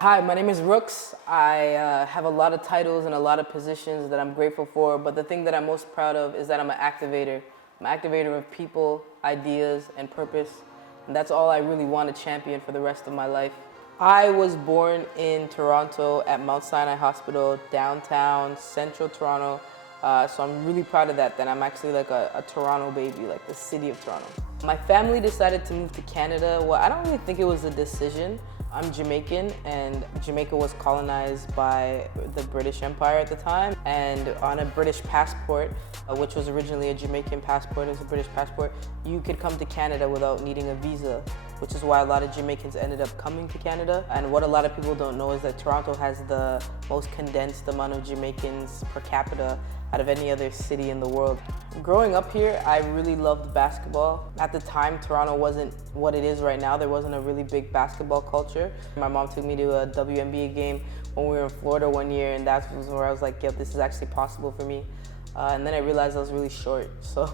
Hi, my name is Rookz. I have a lot of titles and a lot of positions that I'm grateful for, but the thing that I'm most proud of is that I'm an activator. I'm an activator of people, ideas, and purpose, and that's all I really want to champion for the rest of my life. I was born in Toronto at Mount Sinai Hospital, downtown, central Toronto, so I'm really proud of that I'm actually like a Toronto baby, like the city of Toronto. My family decided to move to Canada. Well, I don't really think it was a decision. I'm Jamaican, and Jamaica was colonized by the British Empire at the time. And on a British passport, which was originally a Jamaican passport, it was a British passport, you could come to Canada without needing a visa, which is why a lot of Jamaicans ended up coming to Canada. And what a lot of people don't know is that Toronto has the most condensed amount of Jamaicans per capita out of any other city in the world. Growing up here, I really loved basketball. At the time, Toronto wasn't what it is right now. There wasn't a really big basketball culture. My mom took me to a WNBA game when we were in Florida one year, and that was where I was like, yep, this is actually possible for me. And then I realized I was really short, so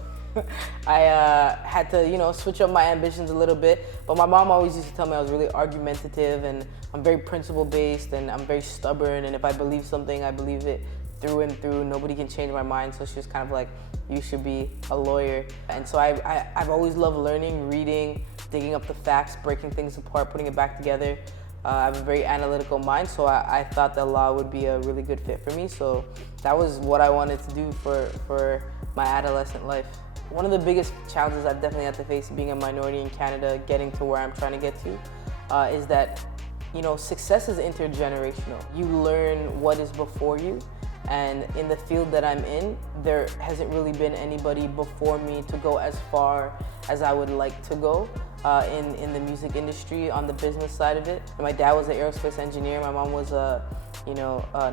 I had to, switch up my ambitions a little bit. But my mom always used to tell me I was really argumentative, and I'm very principle-based, and I'm very stubborn, and if I believe something, I believe it through and through. Nobody can change my mind. So she was kind of like, you should be a lawyer. And so I've always loved learning, reading, digging up the facts, breaking things apart, putting it back together. I have a very analytical mind, so I thought that law would be a really good fit for me. So that was what I wanted to do for my adolescent life. One of the biggest challenges I've definitely had to face being a minority in Canada, getting to where I'm trying to get to, is that success is intergenerational. You learn what is before you. And in the field that I'm in, there hasn't really been anybody before me to go as far as I would like to go in the music industry, on the business side of it. My dad was an aerospace engineer. My mom was an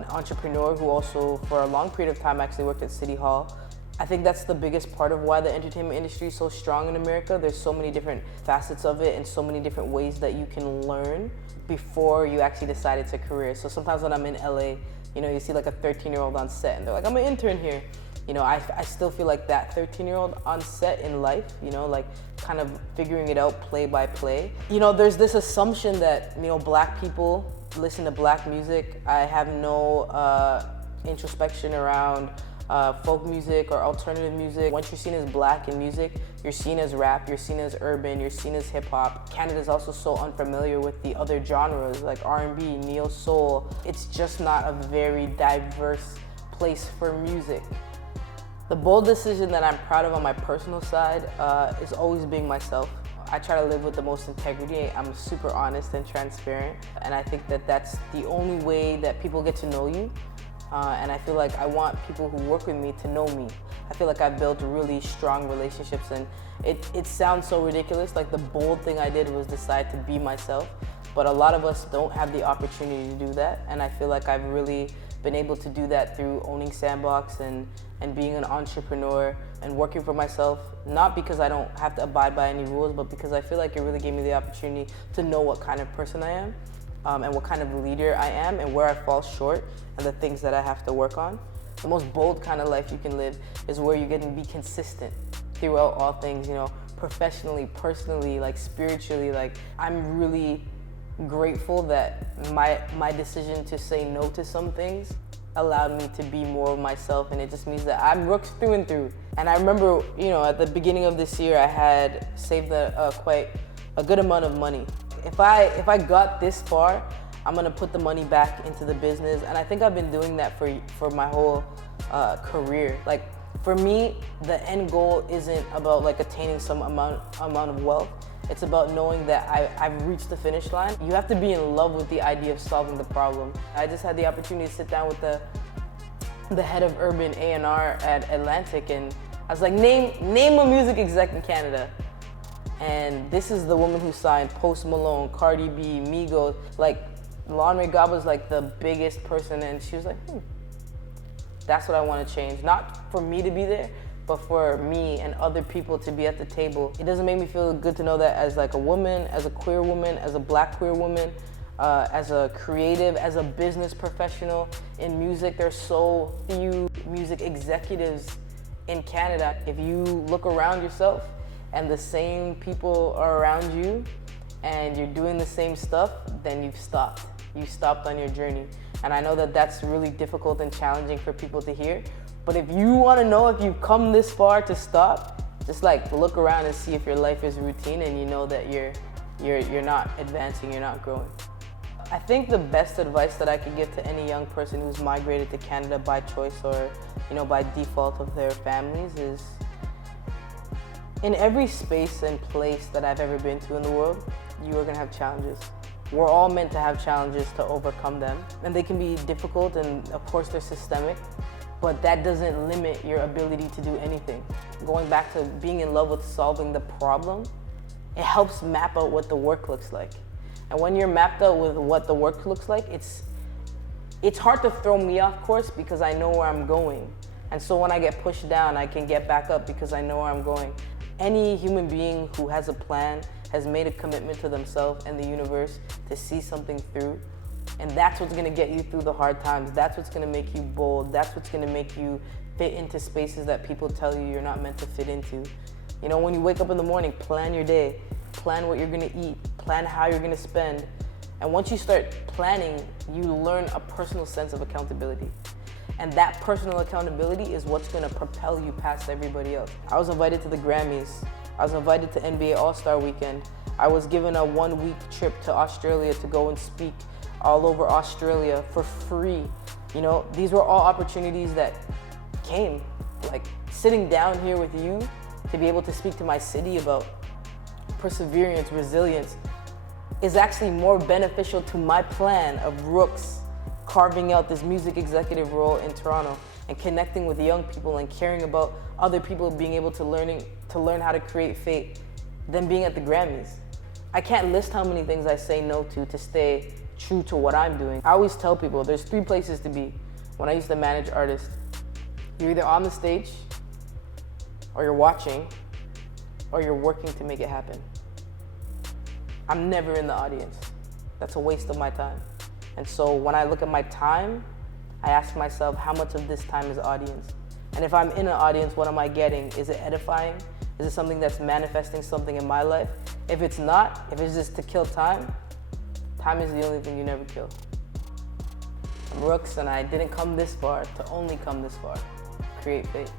entrepreneur who also, for a long period of time, actually worked at City Hall. I think that's the biggest part of why the entertainment industry is so strong in America. There's so many different facets of it and so many different ways that you can learn before you actually decide it's a career. So sometimes when I'm in LA, you see like a 13-year-old on set and they're like, I'm an intern here. I still feel like that 13-year-old on set in life, like kind of figuring it out play by play. There's this assumption that, black people listen to black music. I have no introspection around folk music or alternative music. Once you're seen as black in music, you're seen as rap, you're seen as urban, you're seen as hip hop. Canada's also so unfamiliar with the other genres like R&B, neo soul. It's just not a very diverse place for music. The bold decision that I'm proud of on my personal side is always being myself. I try to live with the most integrity. I'm super honest and transparent, and I think that that's the only way that people get to know you. And I feel like I want people who work with me to know me. I feel like I've built really strong relationships, and it sounds so ridiculous. Like, the bold thing I did was decide to be myself, but a lot of us don't have the opportunity to do that. And I feel like I've really been able to do that through owning Sandbox and being an entrepreneur and working for myself, not because I don't have to abide by any rules, but because I feel like it really gave me the opportunity to know what kind of person I am. And what kind of leader I am and where I fall short and the things that I have to work on. The most bold kind of life you can live is where you get to be consistent throughout all things, professionally, personally, like spiritually. Like, I'm really grateful that my decision to say no to some things allowed me to be more of myself, and it just means that I'm Rookz through and through. And I remember, at the beginning of this year, I had saved quite a good amount of money. If I got this far, I'm gonna put the money back into the business, and I think I've been doing that for my whole career. Like, for me, the end goal isn't about like attaining some amount of wealth. It's about knowing that I've reached the finish line. You have to be in love with the idea of solving the problem. I just had the opportunity to sit down with the head of urban A&R at Atlantic, and I was like, name a music exec in Canada. And this is the woman who signed Post Malone, Cardi B, Migos. Like, Laundry God was like the biggest person, and she was like, that's what I want to change. Not for me to be there, but for me and other people to be at the table. It doesn't make me feel good to know that as like a woman, as a queer woman, as a black queer woman, as a creative, as a business professional in music, there's so few music executives in Canada. If you look around yourself, and the same people are around you and you're doing the same stuff, then you've stopped. You stopped on your journey. And I know that that's really difficult and challenging for people to hear. But if you want to know if you've come this far to stop, just like look around and see if your life is routine and you know that you're not advancing, you're not growing. I think the best advice that I could give to any young person who's migrated to Canada by choice or, by default of their families is, in every space and place that I've ever been to in the world, you are gonna have challenges. We're all meant to have challenges to overcome them. And they can be difficult and of course they're systemic, but that doesn't limit your ability to do anything. Going back to being in love with solving the problem, it helps map out what the work looks like. And when you're mapped out with what the work looks like, it's hard to throw me off course because I know where I'm going. And so when I get pushed down, I can get back up because I know where I'm going. Any human being who has a plan has made a commitment to themselves and the universe to see something through. And that's what's gonna get you through the hard times. That's what's gonna make you bold. That's what's gonna make you fit into spaces that people tell you you're not meant to fit into. When you wake up in the morning, plan your day, plan what you're gonna eat, plan how you're gonna spend. And once you start planning, you learn a personal sense of accountability. And that personal accountability is what's gonna propel you past everybody else. I was invited to the Grammys. I was invited to NBA All-Star Weekend. I was given a 1-week trip to Australia to go and speak all over Australia for free. These were all opportunities that came. Like sitting down here with you to be able to speak to my city about perseverance, resilience, is actually more beneficial to my plan of Rookz carving out this music executive role in Toronto and connecting with young people and caring about other people being able to learn how to create fate than being at the Grammys. I can't list how many things I say no to stay true to what I'm doing. I always tell people there's 3 places to be when I used to manage artists. You're either on the stage, or you're watching, or you're working to make it happen. I'm never in the audience. That's a waste of my time. And so when I look at my time, I ask myself how much of this time is audience? And if I'm in an audience, what am I getting? Is it edifying? Is it something that's manifesting something in my life? If it's not, if it's just to kill time, time is the only thing you never kill. I'm Rookz and I didn't come this far to only come this far. Create fate.